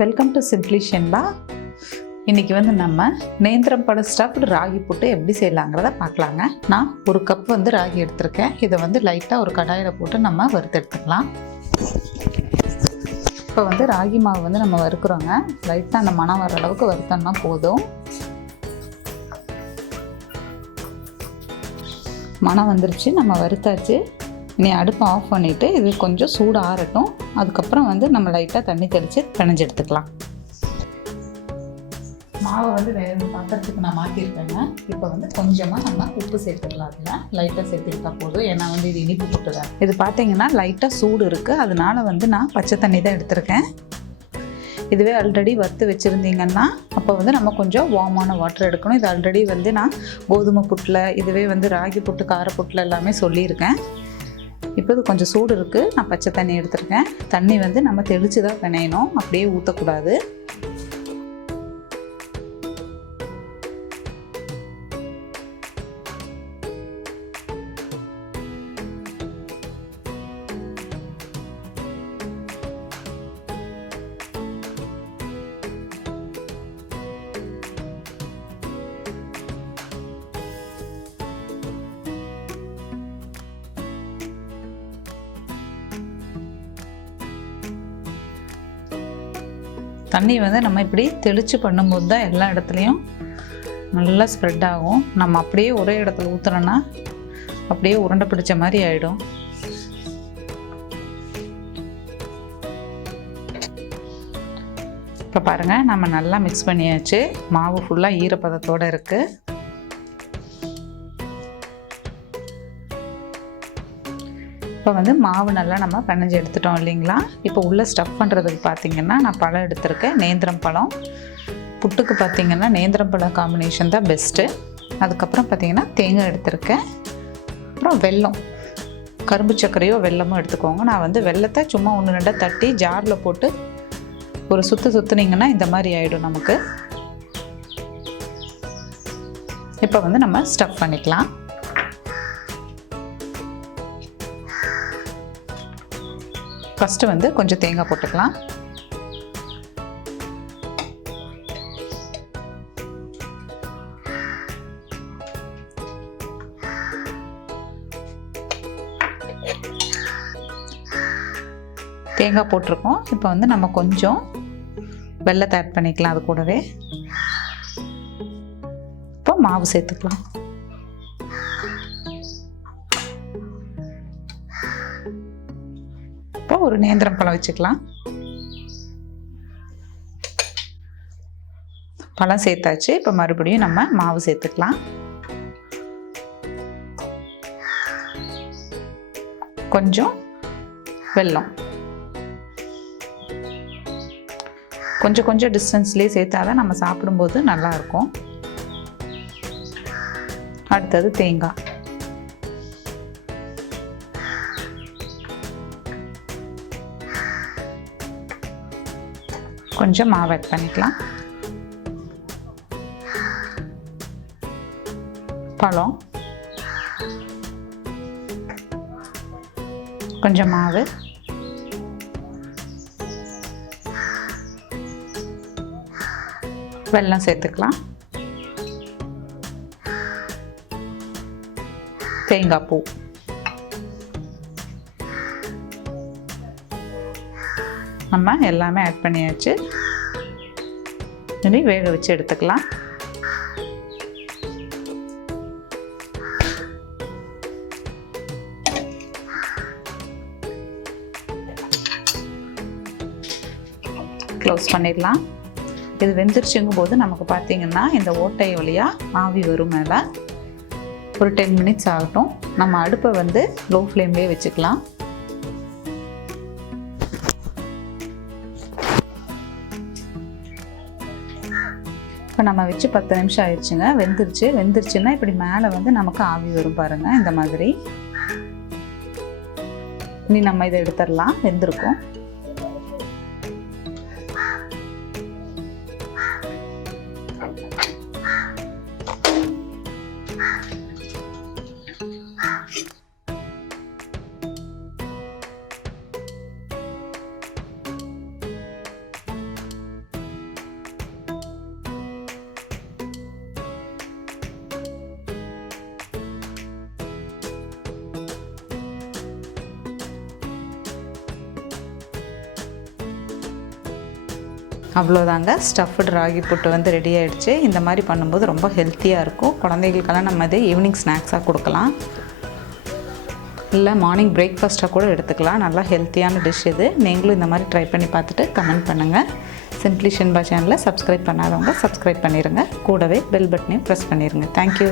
Welcome to simply Shenba. இன்றைக்கி நம்ம நேந்திரம் பழ ஸ்டஃப்டு ராகி புட்டு எப்படி செய்யலாங்கிறத பார்க்கலாங்க. நான் ஒரு கப் ராகி எடுத்திருக்கேன். இதை லைட்டாக ஒரு கடாயில் போட்டு நம்ம வறுத்து எடுத்துக்கலாம். இப்போ ராகி மாவு நம்ம வறுக்கிறோங்க. லைட்டாக அந்த மணம் வர அளவுக்கு வறுத்தோம்னா போதும். மணம் வந்துருச்சு, நம்ம வறுத்தாச்சு. இனி அடுப்பை ஆஃப் பண்ணிவிட்டு இது கொஞ்சம் சூடு ஆறட்டும். அதுக்கப்புறம் நம்ம லைட்டாக தண்ணி தெளித்து பிணைஞ்சு எடுத்துக்கலாம். மாவை வேறு பாத்திரத்துக்கு நான் மாற்றிருக்கேங்க. இப்போ கொஞ்சமாக நம்ம உப்பு சேர்த்துக்கலாம். அதில் லைட்டாக சேர்த்துக்கிட்டா போதும். ஏன்னா இது இனிப்பு புட்டு தான். இது பார்த்தீங்கன்னா லைட்டாக சூடு இருக்குது. அதனால நான் பச்சை தண்ணி தான் எடுத்திருக்கேன். இதுவே ஆல்ரெடி வறுத்து வச்சுருந்தீங்கன்னா அப்போ நம்ம கொஞ்சம் வார்மான வாட்டர் எடுக்கணும். இது ஆல்ரெடி நான் கோதுமை புட்டில், இதுவே ராகி புட்டு, கார புட்டில் எல்லாமே சொல்லியிருக்கேன். இப்போ இது கொஞ்சம் சூடு இருக்குது. நான் பச்சை தண்ணி எடுத்திருக்கேன். தண்ணி நம்ம தெளித்து தான் பிணையணும், அப்படியே ஊற்றக்கூடாது. தண்ணி நம்ம இப்படி தெளித்து பண்ணும்போது தான் எல்லா இடத்துலையும் நல்லா ஸ்ப்ரெட் ஆகும். நம்ம அப்படியே ஒரே இடத்துல ஊற்றுனோன்னா அப்படியே உருண்டை பிடிச்ச மாதிரி ஆகிடும். இப்போ பாருங்கள், நம்ம நல்லா மிக்ஸ் பண்ணியாச்சு. மாவு ஃபுல்லாக ஈரப்பதத்தோடு இருக்குது. இப்போ மாவு நல்லா நம்ம பிணைஞ்சு எடுத்துட்டோம் இல்லைங்களா. இப்போ உள்ளே ஸ்டஃப் பண்ணுறதுக்கு பார்த்திங்கன்னா நான் பழம் எடுத்திருக்கேன். நேந்திரம் பழம் புட்டுக்கு பார்த்திங்கன்னா நேந்திரம் பழம் காம்பினேஷன் தான் பெஸ்ட்டு. அதுக்கப்புறம் பார்த்திங்கன்னா தேங்காய் எடுத்திருக்கேன். அப்புறம் வெல்லம், கரும்பு சர்க்கரையோ வெல்லமோ எடுத்துக்கோங்க. நான் வெல்லத்தை சும்மா 1-2 தட்டி ஜாரில் போட்டு ஒரு சுற்றுனீங்கன்னா இந்த மாதிரி ஆகிடும் நமக்கு. இப்போ நம்ம ஸ்டஃப் பண்ணிக்கலாம். ஃபஸ்ட்டு கொஞ்சம் தேங்காய் போட்டுக்கலாம். தேங்காய் போட்டிருக்கோம். இப்போ நம்ம கொஞ்சம் வெல்லத்தை ஆட் பண்ணிக்கலாம் அது கூடவே. இப்போ மாவு சேர்த்துக்கலாம். இப்போ ஒரு நேந்திரம் பழம் வச்சுக்கலாம். பழம் சேர்த்தாச்சு. இப்போ மறுபடியும் நம்ம மாவு சேர்த்துக்கலாம். கொஞ்சம் வெல்லம், கொஞ்சம் கொஞ்சம் டிஸ்டன்ஸ்லேயே சேர்த்தாதான் நம்ம சாப்பிடும்போது நல்லாயிருக்கும். அடுத்தது தேங்காய், கொஞ்சம் மாவு ஆட் பண்ணிக்கலாம். பழம், கொஞ்சம் மாவு, வெல்லம் சேர்த்துக்கலாம். தேங்காய் பூ, நம்ம எல்லாமே ஆட் பண்ணியாச்சு. இனி வேக வச்சு எடுத்துக்கலாம். க்ளோஸ் பண்ணிடலாம். இது வெந்துருச்சுங்கும் போது நமக்கு பார்த்திங்கன்னா இந்த ஓட்டை வழியாக ஆவி வரும். மேலே ஒரு 10 மினிட்ஸ் ஆகட்டும். நம்ம அடுப்பை லோ ஃப்ளேம்லேயே வச்சுக்கலாம். இப்போ நம்ம வச்சு 10 நிமிஷம் ஆயிடுச்சுங்க. வெந்துருச்சுன்னா இப்படி மேலே நமக்கு ஆவி வரும் பாருங்கள், இந்த மாதிரி. இனி நம்ம இதை எடுத்துடலாம். வெந்திருக்கும். அவ்வளோதாங்க, ஸ்டஃப்டு ராகி புட்டு வந்து ரெடி ஆகிடுச்சு. இந்த மாதிரி பண்ணும்போது ரொம்ப ஹெல்த்தியாக இருக்கும். குழந்தைகளுக்கெல்லாம் நம்ம இது ஈவினிங் ஸ்நாக்ஸாக கொடுக்கலாம், இல்லை மார்னிங் பிரேக்ஃபாஸ்ட்டாக கூட எடுத்துக்கலாம். நல்லா ஹெல்த்தியான டிஷ் இது. நீங்களும் இந்த மாதிரி ட்ரை பண்ணி பார்த்துட்டு கமெண்ட் பண்ணுங்கள். சிம்பிளி ஷின்பா சேனலை சப்ஸ்கிரைப் பண்ணாதவங்க சப்ஸ்கிரைப் பண்ணிடுங்க. கூடவே பெல் பட்டனையும் ப்ரெஸ் பண்ணிடுங்க. தேங்க்யூ.